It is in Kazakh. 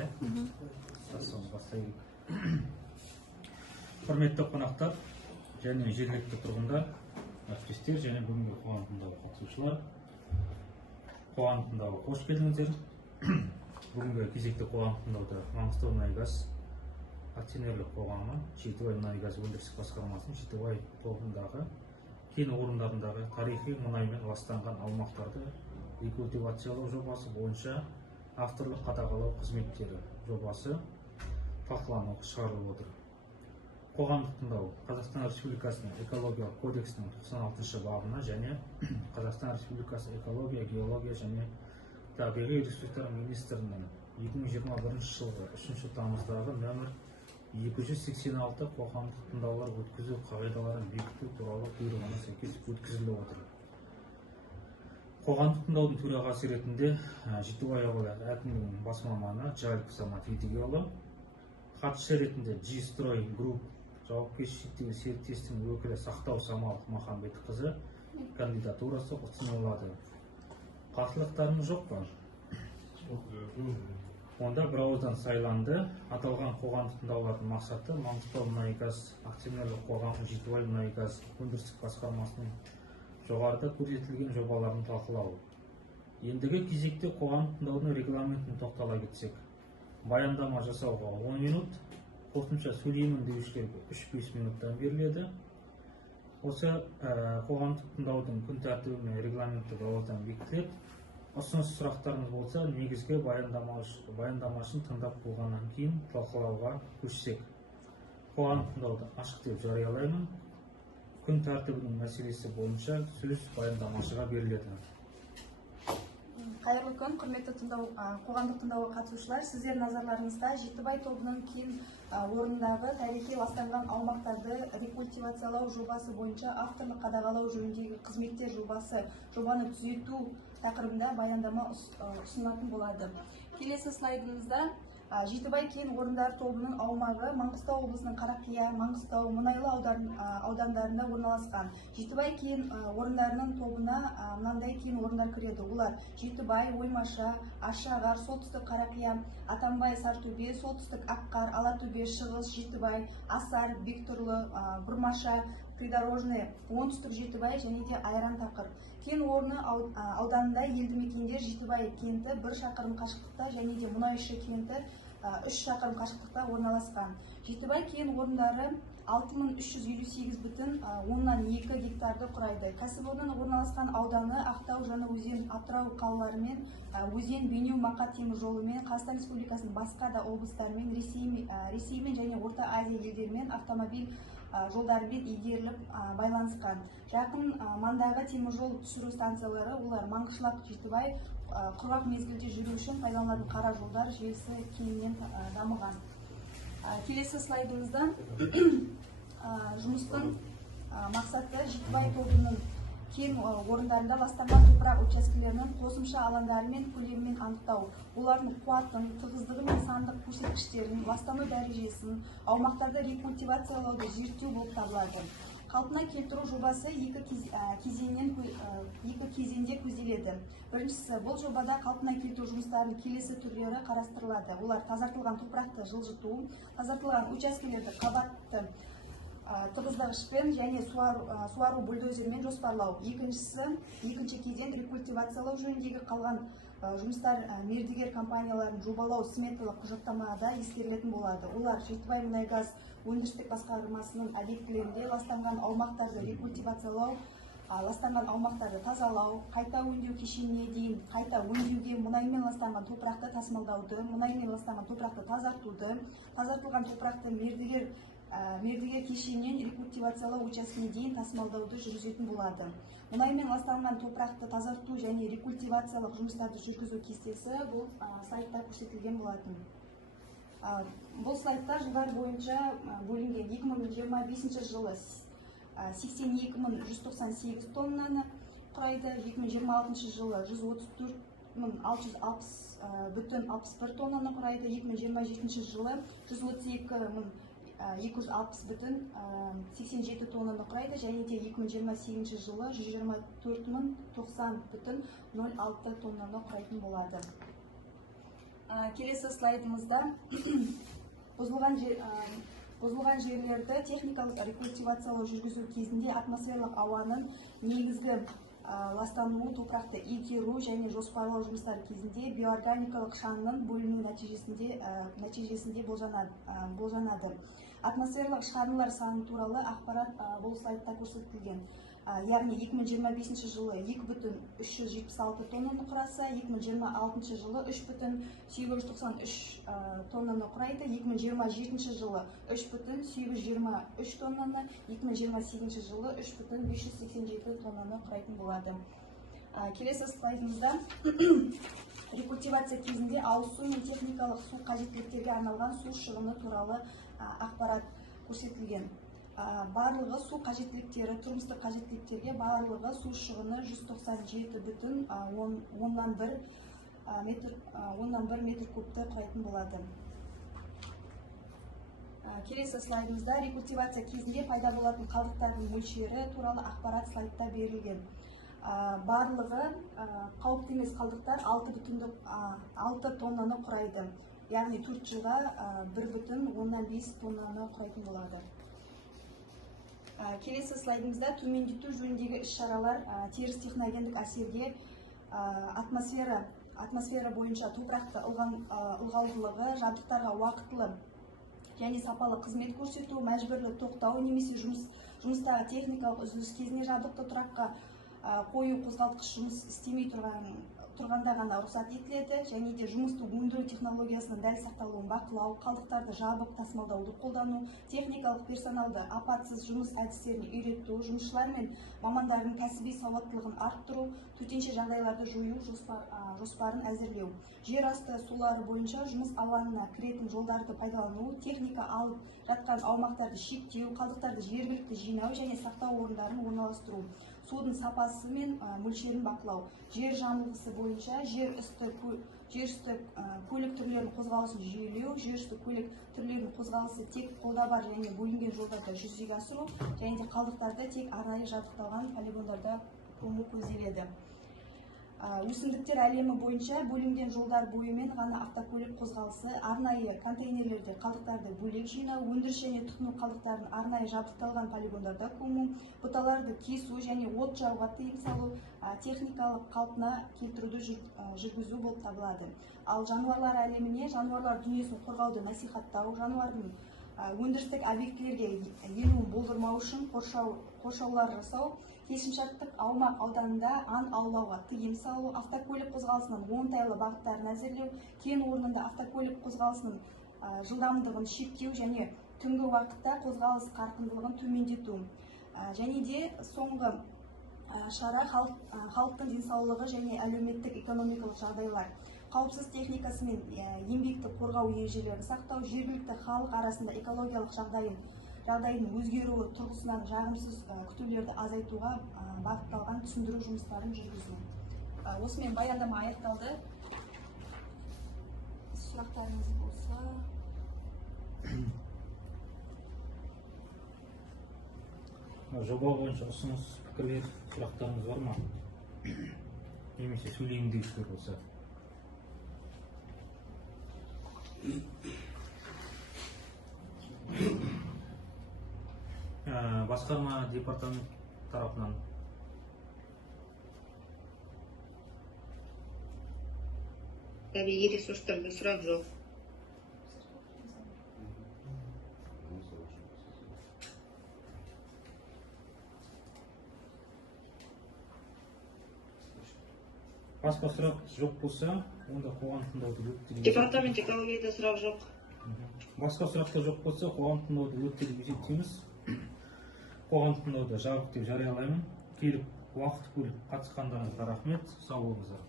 иә? Бастайық. Құрметті қонақтар және жергілікті тұрғындар, әріптестер және бүгінгі қоғам тыңдауға қатысушылар, қоғам тыңдауға қош келдіңіздер. Бүгінгі кезекті қоғам тыңдауда Маңғыстаумұнайгаз акционерлік қоғамы, Жетібай мұнай-газ өндірістік басқармасының Жетібай тобындағы кен орындарындағы тарихи мұнаймен ластанған аумақтарды рекультивациялау жобасы бойынша авторлық қадағалау қызметтері жобасы талқылануға шығарылып отыр. Қоғамдық тыңдау Қазақстан Республикасының экологиялық кодексінің 96 бабына және Қазақстан Республикасы экология, геология және табиғи ресурстар министрінің 2021 жылғы 3 тамыздағы нөмір 286 қоғамдық тыңдаулар өткізу қағидаларын бекіту туралы бұйрығына сәйкес өткізіліп отыр. Қоғамдық тыңдаудың төрағасы ретінде Жетібай ауылы әкімінің бас маманы Жалпов Самат Едігеұлы, хатшы ретінде G-Строй Групп жауапкершілігі серіктестігінің өкілі Сақтау Самал Махамбетқызы кандидатурасы ұсынылады. Қарсылықтарыңыз жоқ па? Онда бір ауыздан сайланды. Аталған қоғамдық тыңдаулардың мақсаты Маңғыстаумұнайгаз акционерлік қоғамы Жетібай мұнай-газ өндірістік басқармасының жоғарыда көрсетілген жобаларын талқылау. Ендігі кезекте қоғамдық тыңдаудың регламентін тоқтала кетсек. Баяндама жасауға 10 минут, қосымша сөйлеймін деушілерге 3-5 минуттан беріледі. Осы қоғамдық тыңдаудың күн тәртібі мен регламенті бір ауыздан бекітіледі. Ұсыныс сұрақтарыңыз болса, негізгі баяндамасын тыңдап болғаннан кейін талқылауға көшсек. Қоғамдық тыңдауды ашық деп жариялаймын. Күн тәртібінің мәселесі бойынша сөз баяндамашыға беріледі. Қайырлы күн, құрметті қоғамдық тыңдауға қатысушылар. Сіздер назарларыңызда Жетібай тобының кен орнындағы тарихи ластанған аумақтарды рекультивациялау жобасы бойынша авторлық қадағалау жөніндегі қызметтер жобаны түзету тақырыбында баяндама ұсынатын болады. Келесі слайдымызда Жетібай кен орындар тобының аумағы Маңғыстау облысының Қарақия, Маңғыстау, Мұнайлы аудандарында орналасқан. Жетібай кен орындарының тобына мынандай кен орындар кіреді. Олар Жетібай, Оймаша, Ащағар, солтүстік Қарақия, Атамбай, Сартөбе, солтүстік Аққар, Алатөбе, Шығыс Жетібай, Асар, Бектұрлы, Бұрмаша, Придорожный, оңтүстік Жетібай және де Айран тақыр. Кен орны ауданында елді мекендер Жетібай кенті 1 шақырым қашықтықта және де Мұнайшы кенті 3 шақырым қашықтықта орналасқан. Жетібай кен орындары 6358,2 гектарды құрайды. Кәсіпорын орналасқан ауданы Ақтау, Жаңаөзен, Атырау қалаларымен, Өзен, Бейнеу, Мақат теміржолымен, Қазақстан Республикасының басқа да облыстарымен, Ресеймен және Орта Азия елдерімен автомобиль жолдарымен игеріліп байланысқан. Жақын маңдағы теміржол түсіру станциялары олар Маңғышлақ, Жетібай, құрғақ мезгілде жүру үшін пайдаланылатын қара жолдар жүйесі кеңінен дамыған. Келесі слайдымыздан жұмыстың мақсаты Жетібай тобының кен орындарында ластанған топырақ учаскелерінің қосымша алаңдары мен көлемін анықтау, олардың қуатын, тығыздығы мен сандық көрсеткіштерін, ластану дәрежесін, аумақтарды рекультивациялауды зерттеу болып табылады. Қалпына келтіру жобасы екі кезеңде көзделеді. Біріншісі, бұл жобада қалпына келтіру жұмыстарының келесі түрлері қарастырылады. Олар тазартылған топырақты жылжыту, тазартылған учаскелерді қабатты тығыздағышпен және суару бульдозермен жоспарлау. Екінші кезең рекультивациялау жөніндегі қалған жұмыстар мердігер компаниялардың жобалау сметалық құжаттамада ескерілетін болады. Олар Жетібай мұнай-газ өндірістік басқармасының объектілерінде ластанған аумақтарды рекультивациялау, ластанған аумақтарды тазалау, қайта өңдеу кешеніне дейін қайта өңдеуге, мұнаймен ластанған топырақты тасымалдауды, мұнаймен ластанған топырақты тазартуды, тазартылған топырақты мердігер кешеннен рекультивациялау учаскесіне дейін тасымалдауды жүргізетін болады. Мұнаймен ластанған топырақты тазарту және рекультивациялық жұмыстарды жүргізу кестесі бұл слайдта көрсетілген болатын. Бұл слайдта жылдар бойынша бөлінген 2025 жылы 82.198 тоннаны құрайды, 2026 жылы 134.660,61 тоннаны құрайды, 2027 жылы 132.260,87 тоннаны құрайды және де 2028 жылы 124.090,06 тоннаны құрайтын болады. Келесі слайдымызда бұзылған жерлерді техникалық рекультивациялау жүргізу кезінде атмосфералық ауаның негізгі ластануы, топырақты игеру және жоспарлау жұмыстары кезінде биоорганикалық шаңның бөліну нәтижесінде болжанады. Атмосфералық шығарындылар саны туралы ақпарат бұл слайдта көрсетілген. Яғни 2025 жылы 2,376 тоннаны құраса, 2026 жылы 3,793 тоннаны құрайды, 2027 жылы 3,823 тоннаны, 2028 жылы 3,587 тоннаны құрайтын болады. Келесі слайдымызда рекультивация кезінде ауызсу мен техникалық су қажеттіліктерге арналған су шығыны туралы ақпарат көрсетілген. Барлығы су қажеттіліктері, тұрмыстық қажеттіліктерге барлығы су шығыны 197,1 метр кубты құрайтын болады. Келесі слайдымызда рекультивация кезінде пайда болатын қалдықтардың мөлшері туралы ақпарат слайдта берілген. Барлығы қауіпті емес қалдықтар 6 тоннаны құрайды. Яғни 4 жылға 1,5 тоннаны құрайтын болады. Келесі слайдымызда төмендету жөніндегі іс-шаралар теріс техногендік әсерге атмосфера бойынша топырақты ылғалдылығы, жабдықтарға уақытылы және сапалы қызмет көрсету, мәжбүрлі тоқтау немесе жұмыстағы техникалық үзіліс кезінде жабдықты тұраққа қою қозғалтқыш жұмыс істемей тұрғанда ғана рұқсат етіледі, және де жұмысты өндіру технологиясының дәл сақталуын бақылау, қалдықтарды жабық тасымалдауды қолдану, техникалық персоналды апатсыз жұмыс әдістеріне үйрету, жұмысшылар мен мамандардың кәсіби сауаттылығын арттыру, төтенше жағдайларды жою жоспарын әзірлеу, жер асты сулары бойынша жұмыс алаңына кіретін жолдарды пайдалану, техника алып жатқан аумақтарды шектеу, қалдықтарды жергілікті жинау және сақтау орындарын орналастыру, судың сапасы мен мөлшерін бақылау, жер жамылғысы бойынша жер үсті көлік түрлерінің қозғалысын жүйелеу, жер үсті көлік түрлерінің қозғалысы тек қолда бар және бөлінген жолдарда жүзеге асыру, және де қалдықтарды тек арнайы жабдықталған полигондарда көму көзделеді. Өсімдіктер әлемі бойынша бөлінген жолдар бойымен ғана автокөлік қозғалысы, арнайы контейнерлерде қалдықтарды бөлек жинау, өндіріс және тұтыну қалдықтарын арнайы жабдықталған полигондарда көму, бұталарды кесу және от жағуға тыйым салу техникалық қалпына келтіруді жүргізу болып табылады. Ал жануарлар әлеміне жануарлар дүниесін қорғауды насихаттау, жануардың өндірістік объектілерге енуін болдырмау үшін қоршаулар жасау, келісімшарттық аумақ ауданында аң аулауға тыйым салу, автокөлік қозғалысының оңтайлы бағыттарын әзірлеу, кен орнында автокөлік қозғалысының жылдамдығын шектеу және түнгі уақытта қозғалыс қарқындылығын төмендету. Және де соңғы шара халықтың денсаулығы және әлеуметтік экономикалық жағдайлар, қауіпсіз техникасы мен еңбекті қорғау ережелерін сақтау, жергілікті халық арасында экологиялық жағдайдың өзгеруі тұрғысынан жағымсыз күтулерді азайтуға бағытталған түсіндіру жұмыстарын жүргізу. Осымен баяндама аяқталды. Сұрақтарыңыз болса? Жоба бойынша ұсыныс, пікірлер, сұрақтарыңыз бар ма? Немесе сөйлеймін дегендер болса? Басқарма департамент тарапынан Табиғи ресурстарда сұрақ жоқ. Басқа сұрақ жоқ болса, онда қоғам тыңдауды өтті. Департамент экологияда сұрақ жоқ. Басқа сұрақтар жоқ болса, қоғам тыңдауды өтті деп есептейміз. Қоғам тыңдауды жабық деп жариялаймын. Келіп уақыт бөліп қатысқандарыңызға рахмет. Сау болыңыздар.